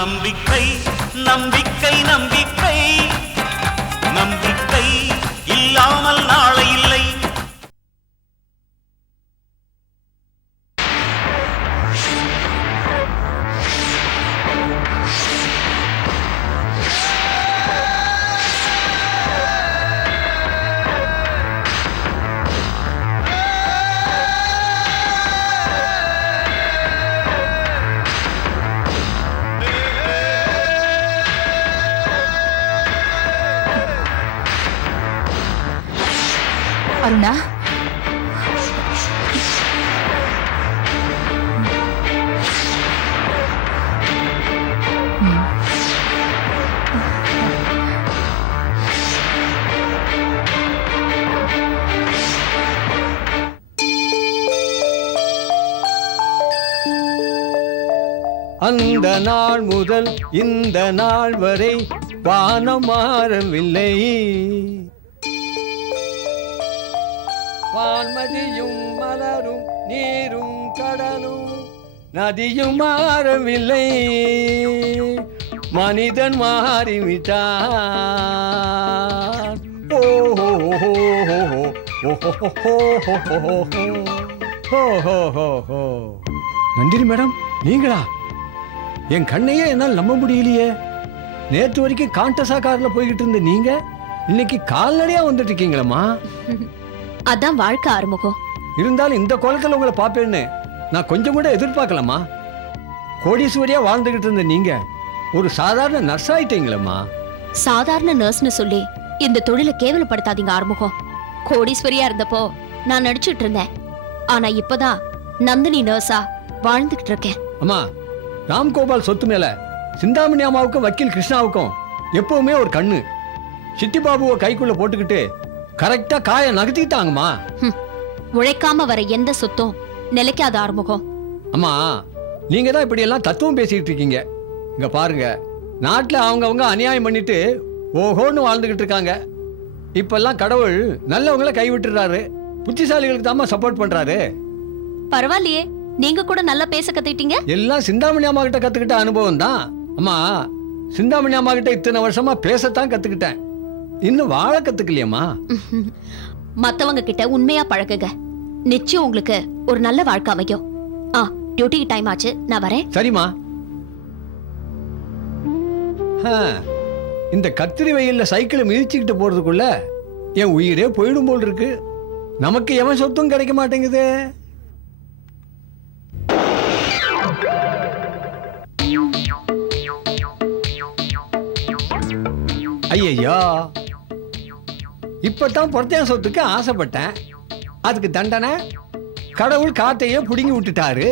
நம்பிக்கை நம்பிக்கை நம்பிக்கை நம்பிக்கை இல்லாமல் நாளை இல்லை. அருணா, அந்த நாள் முதல் இந்த நாள் வரை வானம் மாறவில்லை, வான்மதியும் மலரும் நீரும் கடலும் நதியும் மாறவில்லை, மனிதன் மாறிவிட்டான். நந்தினி மேடம், நீங்களா? என் கண்ணையே என்னால் நம்ப முடியலையே. நேற்று வரைக்கும் காண்டசா கார்ல போய்கிட்டு இருந்த நீங்க இன்னைக்கு கால்நடையா வந்துட்டு இருக்கீங்களம்மா. அதான் வாழ்க்கை ஆறுமுகம். இருந்தாலும் இந்த கோலத்துல உங்களை பாப்பேன்னு நான் கொஞ்சம் கூட எதிர்பார்க்கலாமா. கோடீஸ்வரியா வாழ்ந்துகிட்டு இருந்த நீங்க ஒரு சாதாரண நர்ஸ் ஆயிட்டீங்களம்மா. சாதாரண நர்ஸ்னு சொல்லி இந்த தொழிலை கேவலப்படுத்தாதீங்க ஆறுமுகம். கோடீஸ்வரியா இருந்தப்போ நான் நடிச்சிட்டு இருந்தேன். ஆனா இப்பதான் நந்தினி நர்ஸா வாழ்ந்துகிட்டு இருக்கேன். அம்மா, ராம்கோபால் சொத்து மேல சிந்தாமணி அம்மாவுக்கும் வக்கீல் கிருஷ்ணாவுக்கும் எப்பவுமே ஒரு கண்ணு. சிட்டி பாபுவை கைக்குள்ள போட்டுக்கிட்டு கரெக்டா காய நகர்த்திட்டாங்கம்மா. உழைக்காம வர எந்த சொத்தும் நிலைக்காத ஆறுமுகம். அம்மா, நீங்க தான் இப்படி எல்லாம் தத்துவம் பேசிட்டு இருக்கீங்க. இங்க பாருங்க, நாட்டுல அவங்க அநியாயம் பண்ணிட்டு ஓஹோன்னு வாழ்ந்துகிட்டு இருக்காங்க. இப்பெல்லாம் கடவுள் நல்லவங்களை கைவிட்டுறாரு, புத்திசாலிகளுக்கு தான் சப்போர்ட் பண்றாரு. பரவாயில்லையே, நீங்க கூட நல்லா பேச கத்துக்கிட்டீங்க. எல்லாம் சிந்தாமணி அம்மா கிட்ட கத்துக்கிட்ட அனுபவம் தான். அம்மா, சிந்தாமணி அம்மா கிட்ட இத்தனை வருஷமா பேசத்தான் கத்துக்கிட்டேன், இன்னும் வாழ கத்துக்கலையம்மா. மத்தவங்க கிட்ட உண்மையா பழகுங்க, நிச்சயம் உங்களுக்கு ஒரு நல்ல வாழ்க்கை அமையும். டியூட்டி டைம் ஆச்சு, நான் வரேன். சரிம்மா. இந்த கத்திரி வெயில்ல சைக்கிளை மிதிச்சுக்கிட்டு போறதுக்குள்ள என் உயிரே போயிடும் போல் இருக்கு. நமக்கு எவன் சொத்தும் கிடைக்க மாட்டேங்குது. ஐயா, இப்பதான் பொறுத்தையா சொத்துக்கு ஆசைப்பட்டேன், அதுக்கு தண்டனை கடவுள் காத்தையே புடுங்கி விட்டுட்டாரு.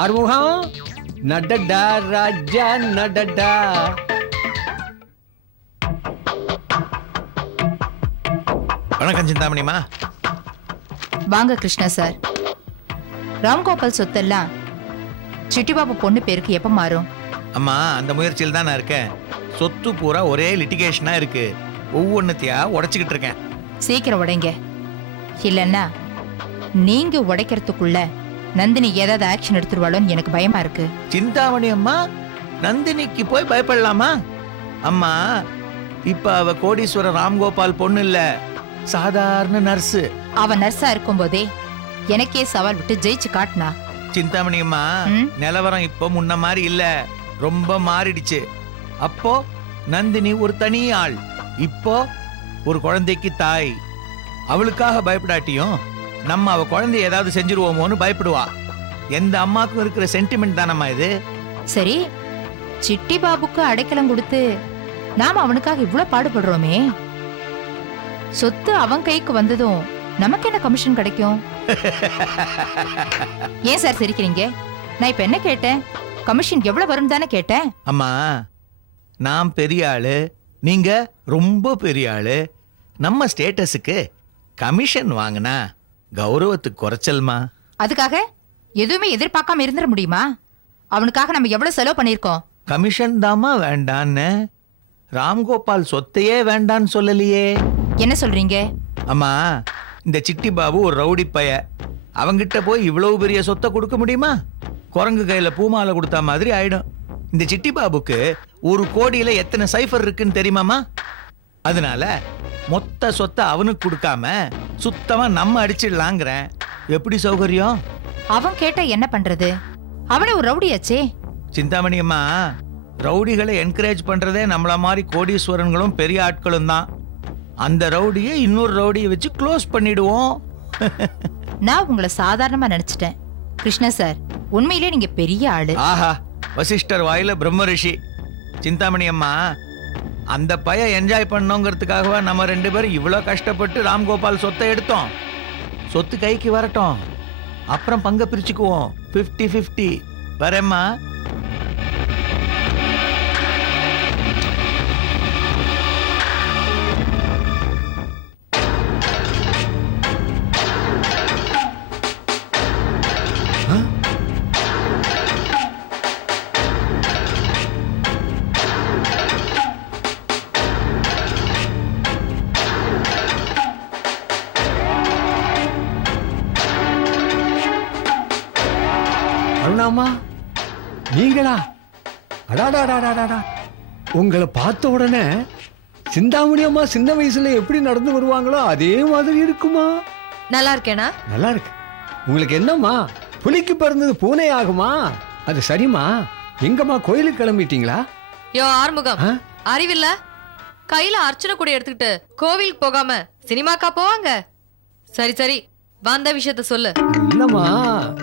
ஆறுமுகம், நடடா ராஜா நடடா. வணக்கம் சிந்தாமணிமா. வாங்க கிருஷ்ணா சார். ராம்கோபால் சொத்தெல்லாம் சிட்டிபாபு பொண்ணு பேருக்கு எப்ப மாறும்? அம்மா, அந்த முயற்சியில் தான் நான் இருக்கேன். சொத்து பூரா ஒரே லிட்டிகேஷனா இருக்கு, ஒவ்வொன்னுத்தையா உடைச்சுக்கிட்டு இருக்கேன். சீக்கிரம் உடைங்க, இல்லன்னா நீங்க உடைக்கிறதுக்குள்ள நந்தினி ஏதாவது ஆக்ஷன் எடுத்துருவாளோன்னு எனக்கு பயமா இருக்கு. சிந்தாமணி அம்மா, நந்தினிக்கு போய் பயப்படலாமா? அம்மா, இப்ப அவ கோடீஸ்வரர் ராம்கோபால் பொண்ணு இல்ல, சாதாரண நர்ஸ். அவ நர்ஸா இருக்கும் போதே எனக்கே சவால் விட்டு ஜெயிச்சு காட்டினா. சிந்தாமணி அம்மா, நிலவரம் இப்போ முன்ன மாதிரி இல்ல, ரொம்ப மாறிடுச்சு. அப்போ நந்தினி ஒரு தனி ஆள், இப்போ ஒரு குழந்தைக்கு தாய். அவளுக்காக பயப்படாட்டியும் நம்ம அவ குழந்தைய ஏதாவது செஞ்சிருவோமோன்னு பயப்படுவா. எந்த அம்மாக்கும் இருக்கிற சென்டிமெண்ட் தானம்மா இது. சரி, சிட்டி பாபுக்கு அடைக்கலம் கொடுத்து நாம அவனுக்காக இவ்வளவு பாடுபடுறோமே, சொத்து அவன் கைக்கு வந்ததும் நமக்கு என்ன கமிஷன் கிடைக்கும்? ஏன் சார் சிரிக்கிறீங்க? நான் இப்ப என்ன கேட்டேன்? கமிஷன் எவ்வளவு வரும் தானே கேட்டேன். அம்மா, நான் பெரிய ஆளு, நீங்க ரொம்ப பெரிய ஆளு. நம்ம ஸ்டேட்டஸுக்கு கமிஷன் வாங்கினா கௌரவத்துக்கு குறைச்சல்மா. அதுக்காக எதுவுமே எதிர்பார்க்காம இருந்துட முடியுமா? அவனுக்காக நம்ம எவ்வளவு செலவு பண்ணிருக்கோம். கமிஷன் தாமா வேண்டான்னு, ராம்கோபால் சொத்தையே வேண்டான்னு சொல்லலையே. என்ன சொல்றீங்க? அம்மா, இந்த சிட்டி பாபு ஒரு ரவுடி பைய, அவங்கிட்ட போய் இவ்வளவு பெரிய சொத்தை கொடுக்க முடியுமா? குரங்கு கையில பூமாலை கொடுத்த மாதிரி ஆயிடும். இந்த சிட்டி பாபுக்கு 1 கோடியில எத்தனை சைஃபர் இருக்குன்னு தெரியுமாமா? அதனால மொத்த சொத்தை அவனுக்கு கொடுக்காம சுத்தமா நம்ம அடிச்சிடலாங்கிறேன். எப்படி சௌகரியம்? அவன் கேட்டா என்ன பண்றது? அவனே ஒரு ரவுடியாச்சே. சிந்தாமணி அம்மா, ரவுடிகளை என்கரேஜ் பண்றதே நம்மள மாதிரி கோடீஸ்வரன்களும் பெரிய ஆட்களும் தான். அந்த ரவுடியை இன்னொரு ரவுடியை வச்சு க்ளோஸ் பண்ணிடுவோம். நான் உங்களை சாதாரணமா நினைச்சிட்டேன். கிருஷ்ணா சார், உண்மையிலே நீங்க பெரிய ஆளு. ஆஹா, வசிஷ்டர் வாயில பிரம்ம ரிஷி. சிந்தாமணி அம்மா, அந்த பையன் என்ஜாய் பண்ணோங்கிறதுக்காகவா நம்ம 2 பேரும் இவ்வளோ கஷ்டப்பட்டு ராம்கோபால் சொத்தை எடுத்தோம்? சொத்து கைக்கு வரட்டும், அப்புறம் பங்க பிரிச்சுக்குவோம். 50-50. வரேம்மா. அருணாமா, நீங்களா? அடாடாடாடாடா, உங்களை பார்த்த உடனே சிந்தாமணி அம்மா சின்ன வயசுல எப்படி நடந்து வருவாங்களோ அதே மாதிரி இருக்குமா? நல்லா இருக்கேனா? நல்லா இருக்கு. உங்களுக்கு என்னம்மா, புலிக்கு பிறந்தது பூனை ஆகுமா? அது சரிம்மா. எங்கம்மா, கோயிலுக்கு கிளம்பிட்டீங்களா? யோ ஆறுமுகம், ஆ? அறிவில்ல? கையில அர்ச்சனை கூட எடுத்துக்கிட்டு கோவிலுக்கு போகாம சினிமாக்கா போவாங்க? சரி சரி, வந்த விஷயத்த சொல்லு. இல்லம்மா,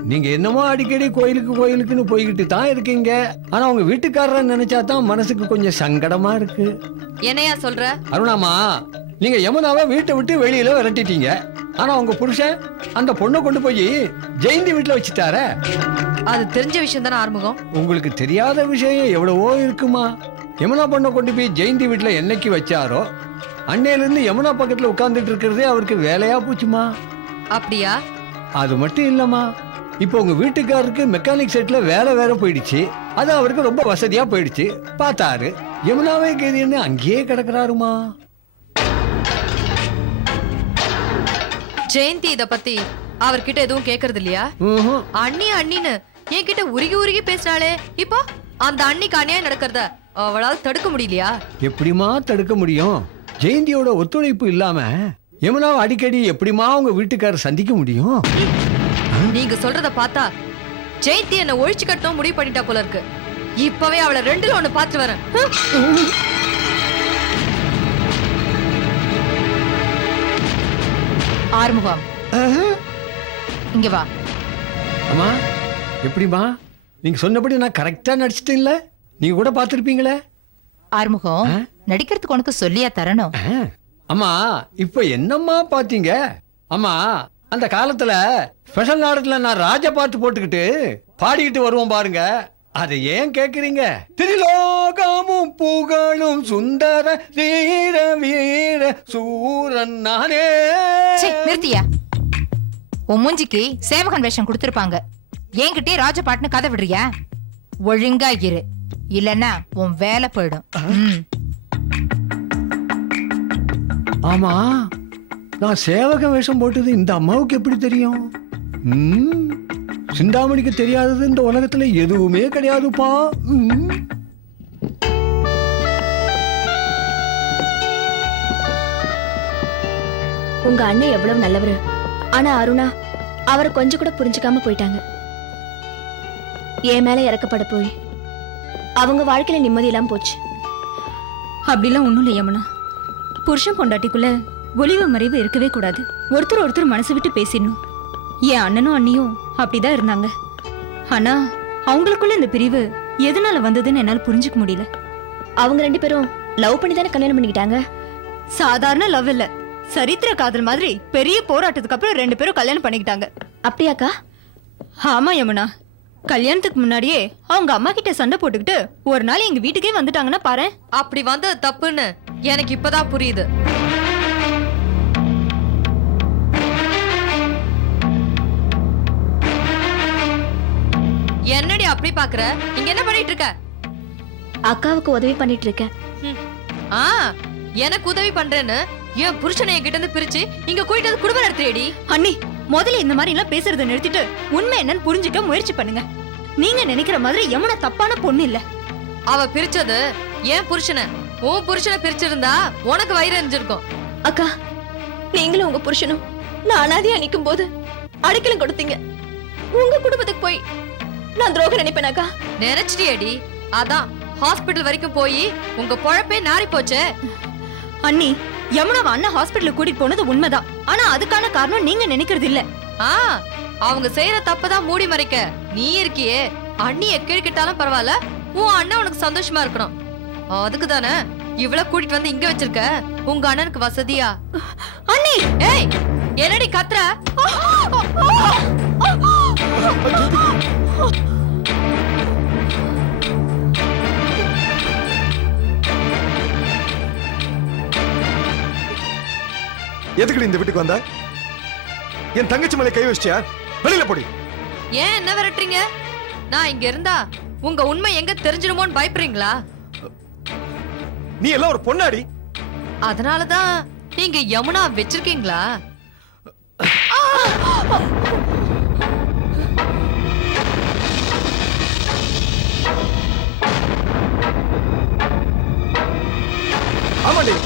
நீங்க என்னமோ அடிக்கடி கோயிலுக்குன்னு போய்கிட்டு தான் இருக்கீங்க. ஆனா உங்க வீட்டுக்காரரை நினைச்சா தான் மனசுக்கு கொஞ்சம் சங்கடமா இருக்கு. என்னையா சொல்ற? அருணாமா, நீங்க யமுனாவை வீட்டை விட்டு வெளியில விரட்டிட்டீங்க. ஆனா உங்க புருஷன் அந்த பொண்ணை கொண்டு போய் ஜெயந்தி வீட்டுல வச்சுட்டாரே. அது தெரிஞ்ச விஷயம் தானே ஆறுமுகம். உங்களுக்கு தெரியாத விஷயம் எவ்வளவோ இருக்குமா. யமுனா பொண்ணை கொண்டு போய் ஜெயந்தி வீட்டுல என்னைக்கு வச்சாரோ அன்னையில இருந்து யமுனா பக்கத்துல உட்கார்ந்துட்டு இருக்கிறதே அவருக்கு வேலையா போச்சுமா. அப்படியா? அது மட்டும் இல்லம்மா, இப்போ உங்க வீட்டுக்காரருக்கு மெக்கானிக் செட்ல வேலை வேற போயிடுச்சு. அது அவருக்கு ரொம்ப வசதியா போயிடுச்சு. பார்த்தாரு, யமுனாவே கேதின்னு அங்கேயே கிடக்குறாருமா. ஜெயந்தி இத பத்தி அவர்கிட்ட எதுவும் கேக்குறது இல்லையா? ம்ஹும். அண்ணி அண்ணின்னு என்கிட்ட உருகி உருகி பேசினாலே, இப்போ அந்த அண்ணிக்கு அநியாயம் நடக்கிறத அவளால் தடுக்க முடியலையா? எப்படிமா தடுக்க முடியும்? ஜெயந்தியோட ஒத்துழைப்பு இல்லாம யமுனாவை அடிக்கடி எப்படிமா உங்க வீட்டுக்காரர் சந்திக்க முடியும்? நீங்க சொல்றத பார்த்தா ஜெயந்தி என்ன ஒழிச்சு கட்டணும் முடிவு பண்ணிட்டா போல இருக்கு. இப்பவே அவளை 2ல 1 பார்த்து வரேன். ஆறுமுகம், இங்க வா. அம்மா, எப்படிமா? நீங்க சொன்னபடி நான் கரெக்டா நடிச்சிட்டேன்ல? நீங்க கூட பார்த்திருப்பீங்களே. ஆறுமுகம், நடிக்கிறதுக்கு உனக்கு சொல்லியா தரணும்? அம்மா, இப்ப என்னம்மா பாத்தீங்க? அம்மா, அந்த காலத்துல ஸ்பெஷல் நாடகத்துல நான் ராஜ பாட்டு போட்டுக்கிட்டு பாடிக்கிட்டு வருவோம் பாருங்க. அதை ஏன் கேக்குறீங்க? திரிலோகமும் புகழும் சுந்தர வீர வீர சூரன் நானே. சீ, நிறுத்தியா? உன் மூஞ்சிக்கு சேவகன் வேஷம் கொடுத்திருப்பாங்க. என்கிட்டே ராஜபாட்டுன்னு கதை விடுறியா? ஒழுங்கா இரு, இல்லன்னா உன் வேலை போயிடும். ஆமா, நான் சேவக வேஷம் போட்டது இந்த அம்மாவுக்கு எப்படி தெரியும்? சிந்தாமணிக்கு தெரியாதது இந்த உலகத்துல எதுவுமே கிடையாதுப்பா. உங்க அண்ணன் எவ்வளவு நல்லவரு. ஆனா அருணா அவரை கொஞ்சம் கூட புரிஞ்சுக்காம போயிட்டாங்க. என் மேல இறக்கப்பட போய் அவங்க வாழ்க்கையில நிம்மதி இல்லாம போச்சு. அப்படிலாம் ஒண்ணும் இல்லை யமுனா. புருஷன் பொண்டாட்டிக்குள்ள ஒளிவு மறைவு இருக்கவே கூடாது. ஒருத்தர் மனசு விட்டு பேசிடணும். என் அண்ணனும் அண்ணியும் அப்படிதான் இருந்தாங்க. ஆனா அவங்களுக்குள்ள இந்த பிரிவு எதனால வந்ததுன்னு என்னால புரிஞ்சுக்க முடியல. அவங்க 2 பேரும் லவ் பண்ணி தானே கல்யாணம் பண்ணிக்கிட்டாங்க. சாதாரண லவ் இல்ல, சரித்திர காதல் மாதிரி பெரிய போராட்டத்துக்கு அப்புறம் 2 பேரும் கல்யாணம் பண்ணிக்கிட்டாங்க. அப்படியாக்கா? ஆமா யமுனா, கல்யாணத்துக்கு முன்னாடியே அவங்க அம்மா கிட்ட சண்டை போட்டுக்கிட்டு ஒரு நாள் எங்க வீட்டுக்கே வந்துட்டாங்கன்னா பாரு. அப்படி வந்தது தப்புன்னு எனக்கு இப்பதான் புரியுது. என்னடி அப்படி பாக்குற? இங்க என்ன பண்ணிட்டு இருக்க? அக்காவுக்கு உதவி பண்ணிட்டு இருக்கேன். ஆ, எனக்கு உதவி பண்றேன்னு என் புருஷனை என்கிட்ட இருந்து பிரிச்சு இங்க கூட்டிட்டு குடும்பம் நடத்துறேடி. அண்ணி, முதல்ல இந்த மாதிரி எல்லாம் பேசுறதை நிறுத்திட்டு உண்மை என்னன்னு புரிஞ்சுக்க முயற்சி பண்ணுங்க. நீங்க நினைக்கிற மாதிரி யமுனா தப்பான பொண்ணு இல்ல. அவ பிரிச்சது ஏன் புருஷனை, உன் புருஷனை பிரிச்சிருந்தா உனக்கு வயிறு எரிஞ்சிருக்கும். அக்கா, நீங்களும் உங்க புருஷனும் நான் அனாதையா நிக்கும் போது அடைக்கலம் கொடுத்தீங்க. உங்க குடும்பத்துக்கு போய் நான் துரோகம் நினைப்பேன் அக்கா. நினைச்சிட்டியேடி, அதான் ஹாஸ்பிடல் வரைக்கும் போய் உங்க பொழப்பே நாரி போச்சே. அண்ணி, யமுனாவை அண்ணன் ஹாஸ்பிடலுக்கு கூட்டிட்டு போனது உண்மைதான். ஆனா அதுக்கான காரணம் நீங்க நினைக்கிறது இல்ல. ஆ, அவங்க செய்யற தப்பதான் மூடி மறைக்க நீ இருக்கியே. அண்ணிய கீழ்கிட்டாலும் பரவாயில்ல, உன் அண்ணன் உனக்கு சந்தோஷமா இருக்கணும். அதுக்கு தானே இவ்வளவு கூட்டிட்டு வந்து இங்க வச்சிருக்க. உங்க அண்ணனுக்கு வசதியா? அண்ணி, ஏய், என்னடி கத்துற? எதுக்குடி இந்த வீட்டுக்கு வந்த? என் தங்கச்சி மேல கை வச்சியா? வெளியில போடி. ஏன் என்ன விரட்டுறீங்க? நான் இங்க இருந்தா உங்க உண்மை எங்க தெரிஞ்சிருமோன்னு பயப்படுறீங்களா? நீ எல்லாம் ஒரு பொண்ணாடி. அதனாலதான் நீங்க யமுனா வச்சிருக்கீங்களா? ஆமாண்டி,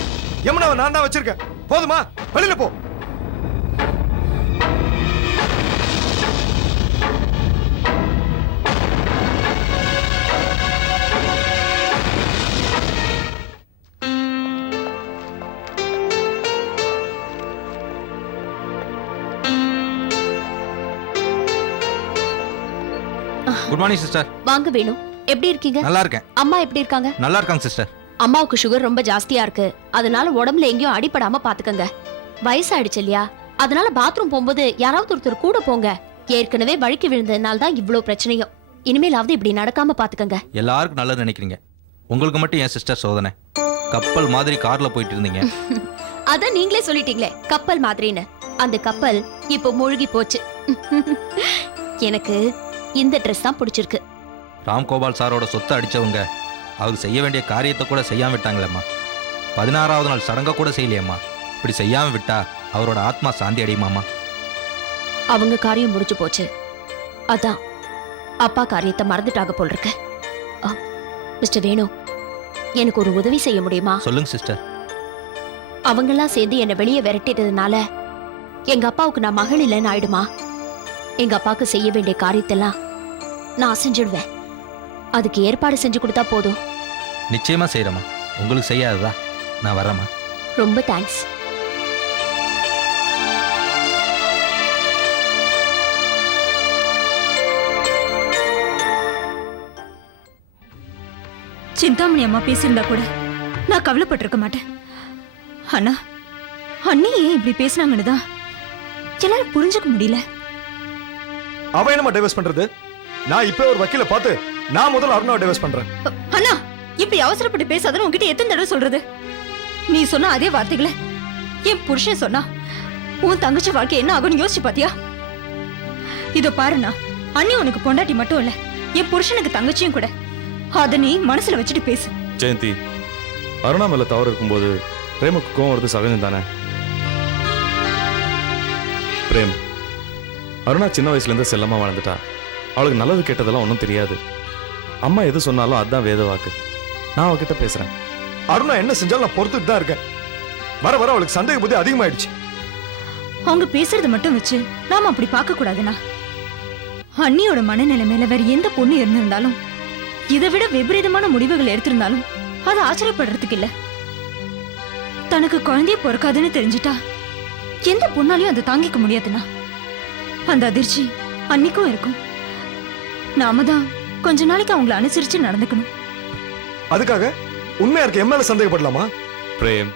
யமுனாவை நான் தான் வச்சிருக்கேன். போதுமா? வெளியில போ. Good morning sister. வாங்க வேணு, எப்படி இருக்கீங்க? நல்லா இருக்கேன். அம்மா எப்படி இருக்காங்க? நல்லா இருக்காங்க சிஸ்டர். அம்மாவுக்கு சுகர் ரொம்ப ஜாஸ்தியா இருக்கு. அதனால உடம்புல எங்கேயும் அடிபடாம பாத்துக்கங்க. வயசாயிடுச்சு இல்லையா? அதனால பாத்ரூம் போகும்போது யாராவது ஒருத்தர் கூட போங்க. ஏற்கனவே வழுக்கி விழுந்ததுனால தான் இவ்வளவு பிரச்சனையும். இனிமேலாவது இப்படி நடக்காம பாத்துக்கங்க. எல்லாருக்கும் நல்லது நினைக்கிறீங்க, உங்களுக்கு மட்டும் என் சிஸ்டர் சோதனை. கப்பல் மாதிரி கார்ல போயிட்டு இருந்தீங்க. அதான் நீங்களே சொல்லிட்டீங்களே கப்பல் மாதிரின்னு. அந்த கப்பல் இப்போ மூழ்கி போச்சு. எனக்கு இந்த ட்ரெஸ் தான் பிடிச்சிருக்கு. ராம்கோபால் சாரோட சொத்தை அடிச்சவங்க அவர் செய்ய வேண்டிய காரியத்தை கூட செய்யாம விட்டாங்களேம்மா. 16வது நாள் சடங்கை கூட செய்யலையம்மா. இப்படி செய்யாம விட்டா அவரோட ஆத்மா சாந்தி அடையுமாம்மா. அவங்க காரியம் முடிஞ்சு போச்சு. அதான் அப்பா காரியத்தை மறந்துட்டாக போல் இருக்கு. மிஸ்டர் வேணு, எனக்கு ஒரு உதவி செய்ய முடியுமா? சொல்லுங்க சிஸ்டர். அவங்கெல்லாம் சேர்ந்து என்னை வெளியே விரட்டிட்டதுனால எங்க அப்பாவுக்கு நான் மகள் இல்லைன்னு ஆயிடுமா? எங்க அப்பாவுக்கு செய்ய வேண்டிய காரியத்தெல்லாம் நான் செஞ்சிடுவேன். அதுக்கு ஏற்பாடு செஞ்சு கொடுத்தா போதும். நிச்சயமா செய்யறேம்மா. உங்களுக்கு செய்யாததா? நான் வரேம்மா. ரொம்ப தேங்க்ஸ். சிந்தாமணி அம்மா பேசியிருந்தா கூட நான் கவலைப்பட்டிருக்க மாட்டேன். ஆனா அண்ணி ஏன் இப்படி பேசினாங்கன்னு தான் என்னால புரிஞ்சுக்க முடியல. அவ என்னமா டைவர்ஸ் பண்றது? நான் இப்ப ஒரு வக்கீல பார்த்து நான் முதல்ல அருணாவை டைவர்ஸ் பண்றேன். அண்ணா, இப்படி அவசரப்பட்டு பேசாதன்னு உன்கிட்ட எத்தனை தடவை சொல்றது? நீ சொன்ன அதே வார்த்தைகளை என் புருஷன் சொன்னா உன் தங்கச்சி வாழ்க்கை என்ன ஆகும்னு யோசிச்சு பாத்தியா? இதோ பாருண்ணா, அண்ணி உனக்கு பொண்டாட்டி மட்டும் இல்ல, என் புருஷனுக்கு தங்கச்சியும் கூட. அத நீ மனசுல வச்சுட்டு பேசு. ஜெயந்தி, அருணா மேல தவறு இருக்கும்போது பிரேமுக்கு கோவம் வருது சகஜம் தானே? பிரேம், அருணா சின்ன வயசுல இருந்து செல்லமா வளர்ந்துட்டா. அவளுக்கு நல்லது கெட்டதெல்லாம் ஒன்றும் தெரியாது. அம்மா எது சொன்னாலும் அதுதான் வேத வாக்கு. நான் அவகிட்ட பேசுறேன். அருணா என்ன செஞ்சாலும் நான் பொறுத்துட்டு தான் இருக்கேன். வர வர அவளுக்கு சந்தேக புத்தி அதிகமாயிடுச்சு. அவங்க பேசுறத மட்டும் வச்சு நாம அப்படி பார்க்க கூடாதுண்ணா. அண்ணியோட மனநிலைமையில வேற எந்த பொண்ணு இருந்திருந்தாலும், இதை விட விபரீதமான முடிவுகள் எடுத்திருந்தாலும் அது ஆச்சரியப்படுறதுக்கு இல்ல. தனக்கு குழந்தைய பிறக்காதுன்னு தெரிஞ்சிட்டா எந்த பொண்ணாலையும் அதை தாங்கிக்க முடியாதுண்ணா. அந்த அதிர்ச்சி அன்னைக்கும் இருக்கும். நாம தான் கொஞ்ச நாளைக்கு அவங்கள அனுசரிச்சு நடந்துக்கணும். அதுக்காக உண்மையா இருக்க என் மேல சந்தேகப்படலாமா? பிரேம்,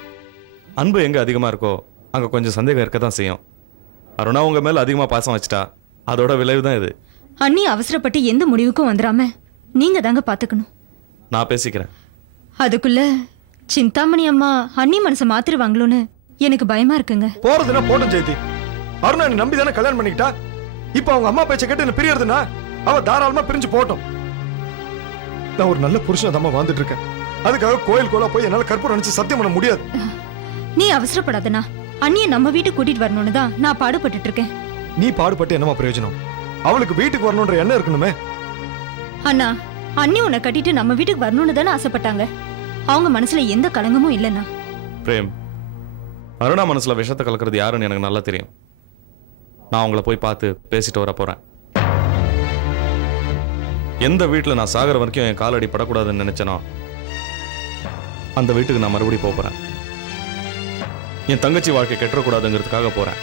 அன்பு எங்க அதிகமா இருக்கோ அங்க கொஞ்சம் சந்தேகம் இருக்க தான் செய்யும். அருணா உங்க மேல அதிகமா பாசம் வச்சுட்டா அதோட விளைவு தான் இது. அண்ணி அவசரப்பட்டு எந்த முடிவுக்கும் வந்துடாம நீங்க தாங்க பாத்துக்கணும். நான் பேசிக்கிறேன். அதுக்குள்ள சிந்தாமணி அம்மா அண்ணி மனசை மாத்திருவாங்களோன்னு எனக்கு பயமா இருக்குங்க. போறதுன்னா போட்டும் ஜெயந்தி. அருணா நீ நம்பி தானே கல்யாணம் பண்ணிக்கிட்டா. இப்ப அவங்க அம்மா பேச்ச கேட்டு என்ன பிரியறதுன்னா அவ தாராளமா பிரிஞ்சு போட்டோம். நான் ஒரு நல்ல புருஷன் தான் வாழ்ந்துட்டு இருக்கேன். அதுக்காக கோயில் கோலா போய் என்னால கற்பூரம் நினைச்சு சத்தியம் பண்ண முடியாது. நீ அவசரப்படாதண்ணா. அண்ணிய நம்ம வீட்டுக்கு கூட்டிட்டு வரணும்னு தான் நான் பாடுபட்டு இருக்கேன். நீ பாடுபட்டு என்னமா பிரயோஜனம்? அவளுக்கு வீட்டுக்கு வரணும்ன்ற எண்ணம் இருக்கணுமே. அண்ணா அண்ணி உன்னை கட்டிட்டு நம்ம வீட்டுக்கு வரணும்னு தானே ஆசைப்பட்டாங்க. அவங்க மனசுல எந்த கலங்கமும் இல்லைண்ணா. பிரேம், அருணா மனசுல விஷத்தை கலக்கிறது யாருன்னு எனக்கு நல்லா தெரியும். நான் அவங்கள போய் பார்த்து பேசிட்டு வர போறேன். எந்த வீட்டில் நான் சாகிற வரைக்கும் என் காலடி படக்கூடாதுன்னு நினைச்சனோ அந்த வீட்டுக்கு நான் மறுபடியும் போறேன். என் தங்கச்சி வாழ்க்கை கெட்டக்கூடாதுங்கிறதுக்காக போறேன்.